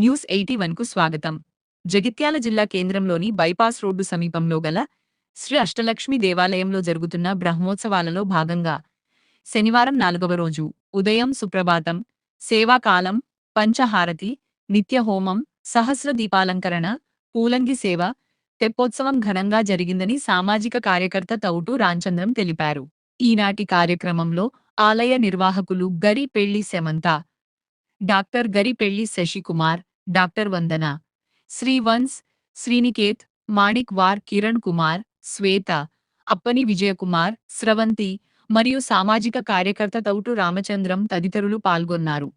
News 81కు స్వాగతం. జగిత్యాల జిల్లా కేంద్రంలోని బైపాస్ రోడ్డు సమీపంలో గల శ్రీ అష్టలక్ష్మి దేవాలయంలో జరుగుతున్న బ్రహ్మోత్సవాలలో భాగంగా శనివారం 4వ రోజు ఉదయం సుప్రభాతం, సేవాకాలం, పంచహారతి, నిత్యహోమం, సహస్ర దీపాలంకరణ, పూలంగి సేవ, తెప్పోత్సవం ఘనంగా జరిగిందని సామాజిక కార్యకర్త తౌటు రాంచంద్రం తెలిపారు. ఈనాటి కార్యక్రమంలో ఆలయ నిర్వాహకులు గరి పెళ్లి సెమంత, డాక్టర్ గరి పెళ్లి శశికుమార్, డాక్టర్ వందన, శ్రీవంశ్, శ్రీనికేత్, మాణిక్ వార్, కిరణ్ కుమార్, శ్వేత, అప్పని విజయకుమార్, స్రవంతి మరియు సామాజిక కార్యకర్త తౌటు రామచంద్రం తదితరులు పాల్గొన్నారు.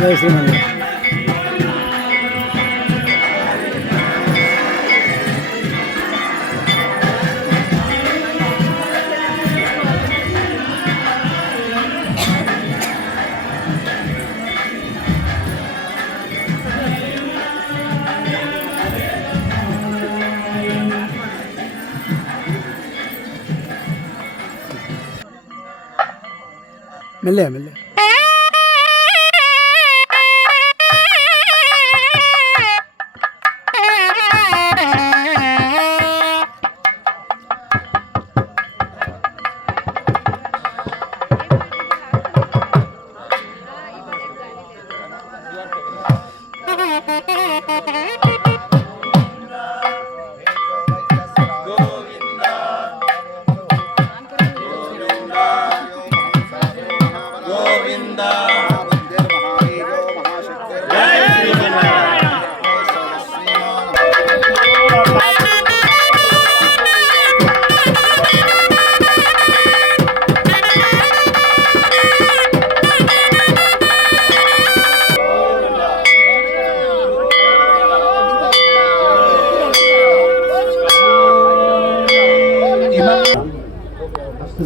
జై శ్రీమన్నారాయణ. మెల్లె మెల్లె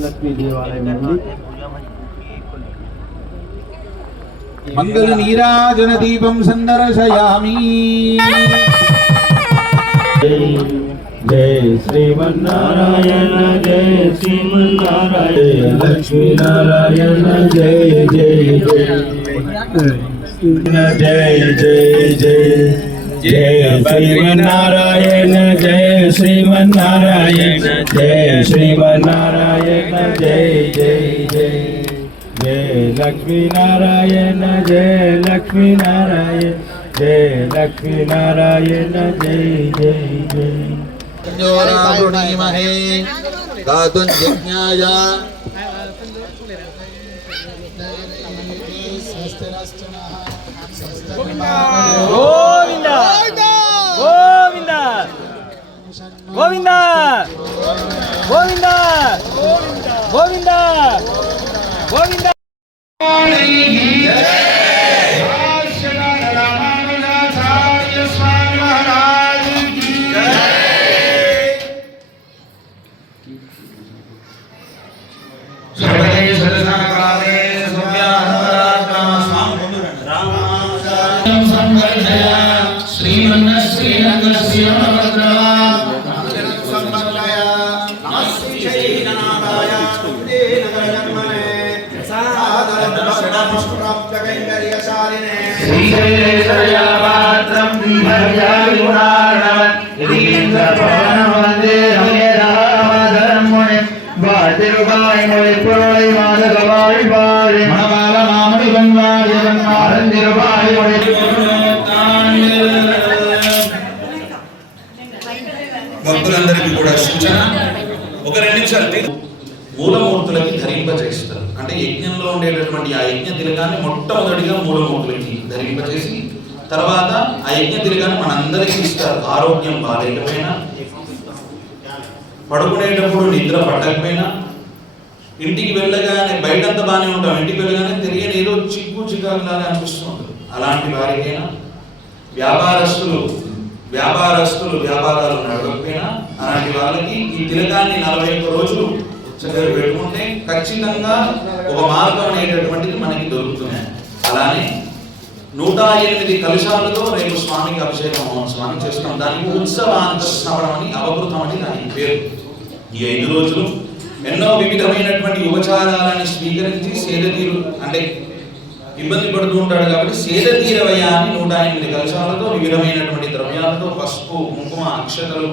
లక్ష్మీ దేవాలయం నుండి మంగళ నీరాజన దీపం సందర్శయామి. జై శ్రీమన్నారాయణ జై శ్రీమన్నారాయణ లక్ష్మీ నారాయణ జై జై జై జై జై జై జయ శ్రీమన్నారాయణ జయ శ్రీమన్నారాయణ జయ శ్రీమన్నారాయణ జయ జయ జయ జయ లక్ష్మీనారాయణ జయ లక్ష్మీనారాయణ జయ లక్ష్మీనారాయణ జయ జయ జయ గాతుం యజ్ఞాయ గోవింద గోవింద గోవింద గోవింద గోవింద గోవింద భక్తులందరికీ కూడా సూచన, ఒక 2 మూలమూర్తులకి ధరింపజేస్తారు. అంటే యజ్ఞంలో ఉండేటటువంటి ఆ యజ్ఞ తిలకాన్ని మొట్టమొదటిగా మూలమూర్తులకి ధరింపజేసి తర్వాత ఆ యజ్ఞ తిలకాన్ని మనందరికీ ఇస్తారు. ఆరోగ్యం బాగాలేకపోయినా, పడుకునేటప్పుడు నిద్ర పట్టకపోయినా, ఇంటికి వెళ్ళగానే బయటంతా బాగానే ఉంటాం, ఇంటికి వెళ్ళగానే తెలియని ఏదో చిక్కు చికాకులాగా అనిపిస్తుంది. అలాంటి వారికైనా, వ్యాపారస్తులు వ్యాపారాలు నడవకపోయినా అలాంటి వాళ్ళకి ఈ తిలకాన్ని 41 రోజులు చక్కగా పెట్టుకుంటే ఖచ్చితంగా ఒక మార్గం అనేటటువంటిది మనకి దొరుకుతుంది. అలానే 108 కలశాలతో రేపు స్వామికి అభిషేకం మహోత్సవాన్ని చేస్తాం. దానికి ఉత్సవాంతఃశ్రవణం అని, అవభృతం అని దానికి పేరు. ఈ 5 రోజులు ఎన్నో వివిధమైనటువంటి ఉపచారాలను స్వీకరించి సేదతీరు అంటే ఇబ్బంది పడుతూ ఉంటాడు కాబట్టి సేదతీరవయ్య అని 108 కలశాలతో వివిధమైనటువంటి ద్రవ్యాలతో పసుపు, కుంకుమ, అక్షతలు,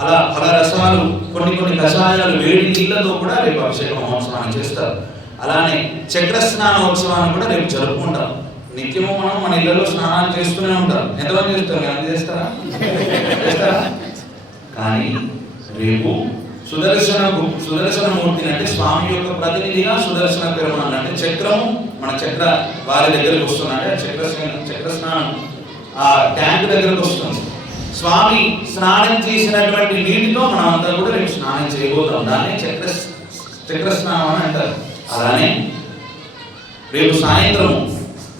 అలా ఫలరసాలు, కొన్ని కషాయాలు, వేడి నీళ్లతో కూడా రేపు అభిషేక మహోత్సవాన్ని చేస్తారు. అలానే చక్ర స్నానోత్సవాన్ని కూడా రేపు జరుపుకుంటాం. నిత్యము మనం మన ఇళ్లలో స్నానాలు చేస్తూనే ఉంటాం. ఎంతమంది చేస్తారు? ఎంత చేస్తారా? కానీ రేపు సుదర్శనమూర్తిని అంటే స్వామి యొక్క ప్రతినిధిగా సుదర్శన పెరుమాళ్ అంటే చక్రము మన చక్ర వారి దగ్గరకు వస్తుంది. అంటే చక్ర స్నానం ఆ ట్యాంక్ దగ్గరకు వస్తుంది. స్వామి స్నానం చేసినటువంటి నీటితో మనం అంతా కూడా రేపు స్నానం చేయబోతాం. దాన్ని చక్ర స్నానం అని అంటారు. అలానే రేపు సాయంత్రము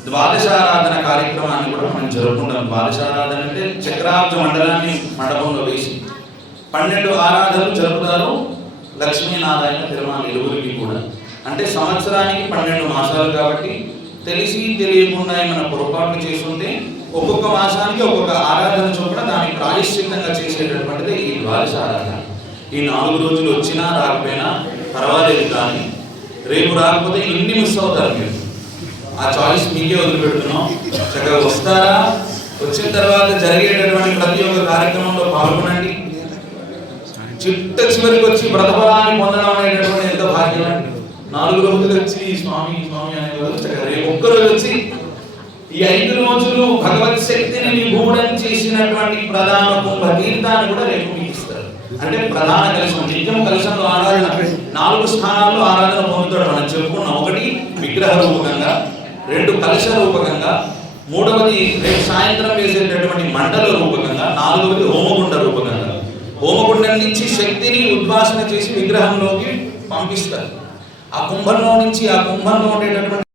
ద్వాదశారాధన కార్యక్రమాన్ని కూడా మనం జరుపుకుంటాం. ద్వాదశారాధన అంటే చక్రాబ్జ మండలాన్ని మండపంలో వేసి 12 ఆరాధనలు జరుపుతారు లక్ష్మీనారాయణ తిరుమల ఇరువురికి కూడా. అంటే సంవత్సరానికి 12 మాసాలు కాబట్టి తెలిసి తెలియకుండా ఏమైనా పొరపాట్లు చేసుకుంటే ఒక్కొక్క మాసానికి ఒక్కొక్క ఆరాధన చొప్పున దాన్ని ప్రాయశ్చిత్తంగా చేసేటటువంటిది ఈ ద్వాదశ ఆరాధన. ఈ 4 రోజులు వచ్చినా రాకపోయినా పర్వాలేదు, కానీ రేపు రాకపోతే ఇన్ని మిస్ అవుతారు మీరు. ఆ చాయిస్ మీకే వదిలిపెడుతున్నాం. చక్కగా వస్తారా, వచ్చిన తర్వాత జరిగేటటువంటి ప్రతి ఒక్క కార్యక్రమంలో పాల్గొనండి. చిట్ట చివరికి వచ్చి వ్రతఫలాన్ని పొందడం అనేటటువంటి ఎంత భాగ్యం అండి. 4 రోజులు వచ్చి స్వామి అనేవారు, రేపు ఒక్కరోజు వచ్చి ఈ 5 రోజులు భగవత్ శక్తిని నిగూఢం చేసినటువంటి ప్రధాన కుంభ తీర్థాన్ని కూడా రేపు మీకు ఇస్తారు. అంటే ప్రధాన కలశం, నిత్యం కలశంలో ఆరాధన 4 స్థానాల్లో ఆరాధన పొందుతాడు. మనం చెప్పుకున్నాం. 1 విగ్రహ రూపకంగా, 2 కలశ రూపకంగా, 3వది రేపు సాయంత్రం వేసేటటువంటి మండల రూపకంగా, 4వది హోమగుండ రూపకంగా. హోమగుండం నుంచి శక్తిని ఉద్వాసన చేసి విగ్రహంలోకి పంపిస్తారు. ఆ కుంభంలో ఉండేటటువంటి